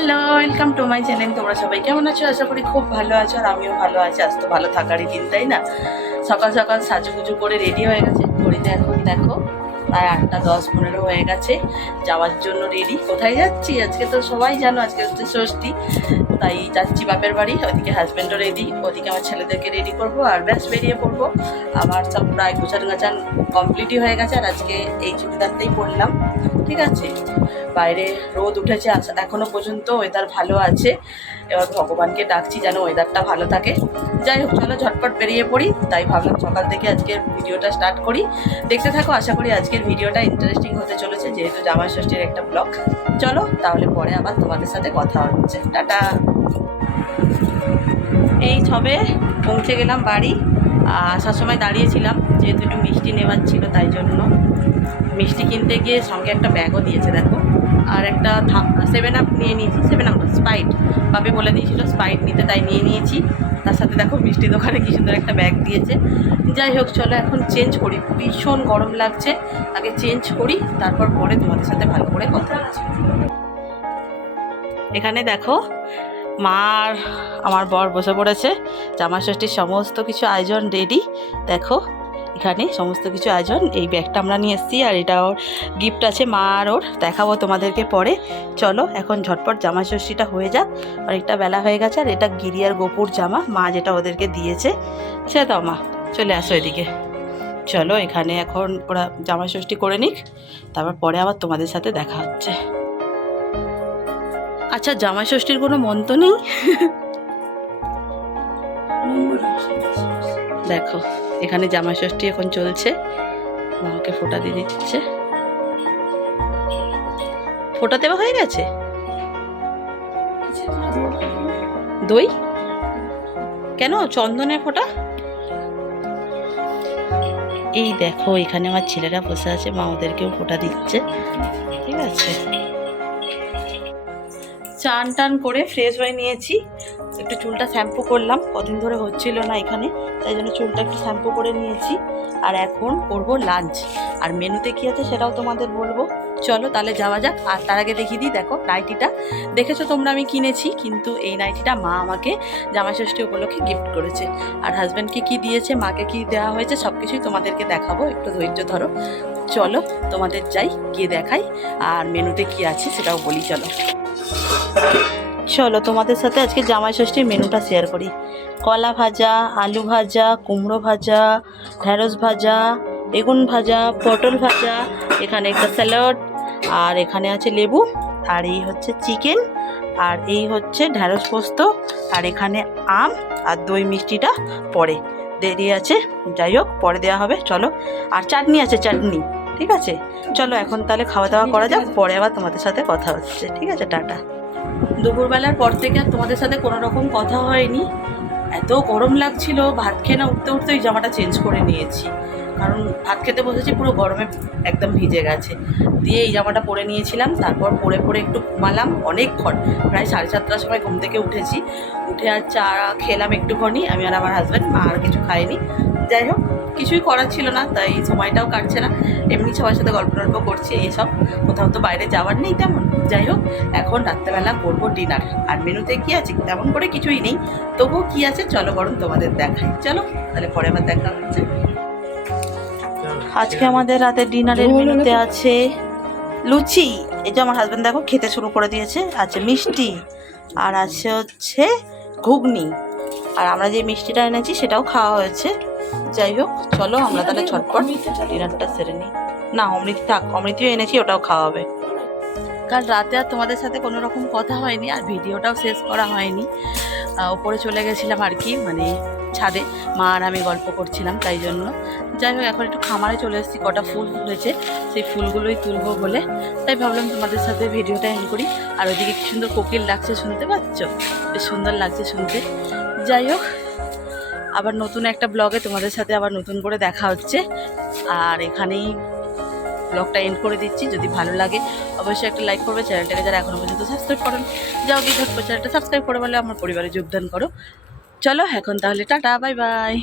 Hello welcome to my channel তোমরা সবাই কেমন আছো? আশা করি খুব ভালো আছো আর আমিও ভালো আছি। আজ তো ভালো থাকারই দিন, তাই না? সকাল সকাল সাজুগুজু করে রেডি হয়ে গেছে। ঘড়িতে এখন দেখো প্রায় আটটা দশ পনেরো হয়ে গেছে। যাওয়ার জন্য রেডি কোথায় যাচ্ছি? আজকে তো সবাই জানো, আজকে হচ্ছে ষষ্ঠী। তাই যাচ্ছি বাপের বাড়ি ওদিকে হাজব্যান্ডও রেডি ওদিকে আমার ছেলেদেরকে রেডি করব আর ব্যাস বেরিয়ে পড়ব। আমার সব প্রায় গোছান গাছান কমপ্লিটই হয়ে গেছে আর আজকে এই চুড়িদারটাই পরলাম ঠিক আছে? বাইরে রোদ উঠেছে আস- এখনও পর্যন্ত ওয়েদার ভালো আছে। এবার ভগবানকে ডাকছি যেন ওয়েদারটা ভালো থাকে। যাই হোক, চলো ঝটপট বেরিয়ে পড়ি। তাই ভাবলাম সকাল থেকে আজকের ভিডিওটা স্টার্ট করি। দেখতে থাকো, আশা করি আজকের ভিডিওটা ইন্টারেস্টিং হতে চলেছে, যেহেতু জামাই ষষ্ঠীর একটা ব্লগ চলো, তাহলে পরে আবার তোমাদের সাথে কথা হচ্ছে। টাটা! এই সবে পৌঁছে গেলাম বাড়ি। আসার সময় দাঁড়িয়েছিলাম, যেহেতু একটু মিষ্টি নেওয়ার ছিল, তাই জন্য। মিষ্টি কিনতে গিয়ে সঙ্গে একটা ব্যাগও দিয়েছে, দেখো। আর একটা সেভেন আপ নিয়ে নিয়েছি সেভেন আপ স্পাইট বাপি বলে দিয়েছিল স্পাইট নিতে, তাই নিয়ে নিয়েছি। তার সাথে দেখো মিষ্টি দোকানে কি সুন্দর একটা ব্যাগ দিয়েছে। যাই হোক, চলো এখন চেঞ্জ করি। ভীষণ গরম লাগছে। আগে চেঞ্জ করি, তারপর পরে তোমাদের সাথে ভালো করে কথা হচ্ছে এখানে দেখো, মা আর আমার বর বসে পড়েছে। জামা ষষ্ঠীর সমস্ত কিছু আয়োজন রেডি দেখো এখানে সমস্ত কিছু আয়োজন। এই ব্যাগটা আমরা নিয়ে এসেছি আর এটা ওর গিফট আছে মা আর ওর। দেখাবো তোমাদেরকে পরে। চলো, এখন ঝটপট জামা ষষ্ঠীটা হয়ে যাক। অনেকটা বেলা হয়ে গেছে আর এটা গিরি আর গোপুর জামা। মা যেটা ওদেরকে দিয়েছে সে দাও মা। চলে আসো এদিকে। চলো, এখানে এখন ওরা জামা ষষ্ঠী করে নিক। তারপর পরে আবার তোমাদের সাথে দেখা হচ্ছে। আচ্ছা জামা ষষ্ঠীর কোনো মন তো নেই? দেখো, এখানে জামা ষষ্ঠী এখন চলছে। মাকে ফোঁটা দিয়ে দিচ্ছে। ফোঁটা দেওয়া হয়ে গেছে? দই? কেন? চন্দনের ফোঁটা? এই দেখো, এখানে আমার ছেলেরা বসে আছে, মা ওদেরকেও ফোঁটা দিচ্ছে। ঠিক আছে? চান টান করে ফ্রেশ হয়ে নিয়েছি। একটু চুলটা শ্যাম্পু করলাম, কদিন ধরে হচ্ছিল না এখানে, তাই জন্য চুলটা একটু শ্যাম্পু করে নিয়েছি। আর এখন করব লাঞ্চ। আর মেনুতে কী আছে সেটাও তোমাদের বলব। চলো তাহলে যাওয়া যাক। আর তার আগে দেখিয়ে দিই, দেখো নাইটিটা। দেখেছ তোমরা আমি কিনেছি, কিন্তু এই নাইটিটা মা আমাকে জামা ষষ্ঠী উপলক্ষে গিফট করেছে। আর হাজব্যান্ডকে কি দিয়েছে, মাকে কি দেওয়া হয়েছে সব কিছুই তোমাদেরকে দেখাবো। একটু ধৈর্য ধরো। চলো তোমাদের যাই, গিয়ে দেখাই। আর মেনুতে কি আছে সেটাও বলি, চলো। চলো, তোমাদের সাথে আজকে জামাই ষষ্ঠীর মেনুটা শেয়ার করি। কলা ভাজা, আলু ভাজা, কুমড়ো ভাজা ঢ্যাঁড়স ভাজা, বেগুন ভাজা, পটল ভাজা, এখানে একটা স্যালাড আর এখানে আছে লেবু, আর এই হচ্ছে চিকেন আর এই হচ্ছে ঢ্যাঁড়স পোস্ত, আর এখানে আম আর দই মিষ্টিটা পরে। দেরি আছে, যাই হোক, পরে দেওয়া হবে, চলো। আর চাটনি আছে, চাটনি। ঠিক আছে? চলো এখন তাহলে খাওয়া দাওয়া করা যাক পরে আবার তোমাদের সাথে কথা হচ্ছে। ঠিক আছে টাটা। দুপুরবেলার পর থেকে আর তোমাদের সাথে কোনো রকম কথা হয়নি। এত গরম লাগছিল ভাত খেয়ে না উঠতে উঠতে ওই জামাটা চেঞ্জ করে নিয়েছি। কারণ ভাত খেতে বসেছি পুরো গরমে একদম ভিজে গেছে। দিয়ে এই জামাটা পরে নিয়েছিলাম তারপর পরে পরে একটু ঘুমালাম অনেকক্ষণ। প্রায় সাড়ে সাতটার সময় ঘুম থেকে উঠেছি। উঠে আর চা খেলাম একটুখানি আমি আর আমার হাজব্যান্ড মা আর কিছু খাইনি। যাই হোক কিছুই করার ছিল না তাই সময়টাও কাটছে না। এমনি সবার সাথে গল্প টল্প করছি এইসব। কোথাও তো বাইরে যাওয়ার নেই তেমন। যাই হোক এখন রাত্রেবেলা করব ডিনার আর মেনুতে কি আছে তেমন করে কিছুই নেই। তবুও কি আছে চলো বরং তোমাদের দেখাই। চলো তাহলে পরে আবার দেখা হচ্ছে। আজকে আমাদের রাতের ডিনারের মেনুতে আছে লুচি। এই যে আমার হাজব্যান্ড দেখো খেতে শুরু করে দিয়েছে। আছে মিষ্টি আর আছে হচ্ছে ঘুগনি। আর আমরা যে মিষ্টিটা এনেছি সেটাও খাওয়া হয়েছে। যাই হোক চলো আমরা তাহলে ছটপট ডিনারটা সেরে নিই। না অমৃতি থাক অমৃতিও এনেছি ওটাও খাওয়া হবে। কাল রাতে আর তোমাদের সাথে কোনো রকম কথা হয়নি আর ভিডিওটাও শেষ করা হয়নি। ওপরে চলে গেছিলাম আর কি মানে ছাদে। মা আর আমি গল্প করছিলাম তাই জন্য। যাই হোক এখন একটু খামারে চলে এসেছি কটা ফুল ফুলেছে সেই ফুলগুলোই তুলবো বলে। তাই ভাবলাম তোমাদের সাথে ভিডিওটা এন্ড করি। আর ওইদিকে কি সুন্দর কোকিল লাগছে শুনতে পাচ্ছ? বেশ সুন্দর লাগছে শুনতে। যাই হোক আবার নতুন একটা ব্লগে তোমাদের সাথে আবার নতুন করে দেখা হচ্ছে। আর এখানেই ব্লগটা এন্ড করে দিচ্ছি, যদি ভালো লাগে অবশ্যই একটা লাইক করবে চ্যানেলটাকে যারা এখনও পর্যন্ত সাবস্ক্রাইব করেন, যাও গিয়ে ঝটপট চ্যানেলটা সাবস্ক্রাইব করে বলে, আমার পরিবারে যোগদান করো। চলো, এখন তাহলে টাটা বাই বাই